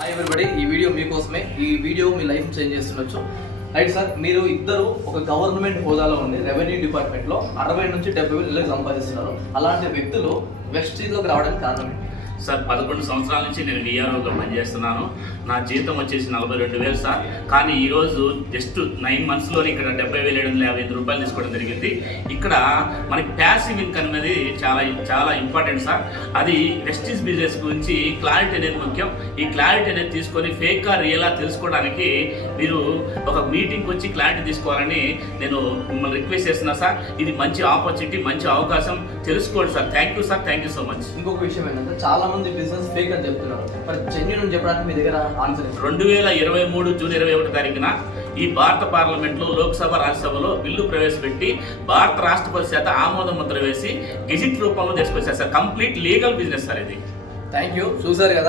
Hi everybody, ఈ video మీకోసమే. ఈ వీడియో మీ లైఫ్ చేంజ్ చేస్తుండొచ్చు. రైట్ సార్, మీరు ఇద్దరు ఒక గవర్నమెంట్ హోదాలో ఉండి రెవెన్యూ డిపార్ట్మెంట్లో 60 నుంచి 70 వేలు నెలకు సంపాదిస్తున్నారు. అలాంటి వ్యక్తులు వెస్టీజ్లోకి రావడానికి కారణం ఏంటి? సార్ 11 సంవత్సరాల నుంచి నేను విఆర్ఓగా పనిచేస్తున్నాను. నా జీతం వచ్చేసి 42,000 సార్. కానీ ఈరోజు జస్ట్ 9 మంత్స్లోనే ఇక్కడ 70,755 రూపాయలు తీసుకోవడం జరిగింది. ఇక్కడ మనకి ప్యాసివ్ ఇన్కమ్ అనేది చాలా చాలా ఇంపార్టెంట్ సార్. అది వెస్టీజ్ బిజినెస్ గురించి క్లారిటీ అనేది ముఖ్యం. ఈ క్లారిటీ అనేది తీసుకొని ఫేకా రియలా తెలుసుకోవడానికి మీరు ఒక మీటింగ్కి వచ్చి క్లారిటీ తీసుకోవాలని నేను మిమ్మల్ని రిక్వెస్ట్ చేస్తున్నాను సార్. ఇది మంచి ఆపర్చునిటీ, మంచి అవకాశం, తెలుసుకోండి sir. Thank you sir, thank you so much. ఇంకొక విషయం ఏంటంటే చాలా మంది బిజినెస్ ఫేక్ అని చెప్తున్నారు. మరి జెన్యూన్ అని చెప్పడానికి మీ దగ్గర ఆన్సర్ 2023 జూన్ 21 తారీఖున ఈ భారత పార్లమెంట్లో లోక్సభ రాజ్యసభలో బిల్లు ప్రవేశపెట్టి భారత రాష్ట్రపతి చేత ఆమోద ముద్ర వేసి గెజిట్ రూపంలో తీసుకొచ్చారు sir. Complete legal business sir ఇది. Thank you. చూసారు కదా.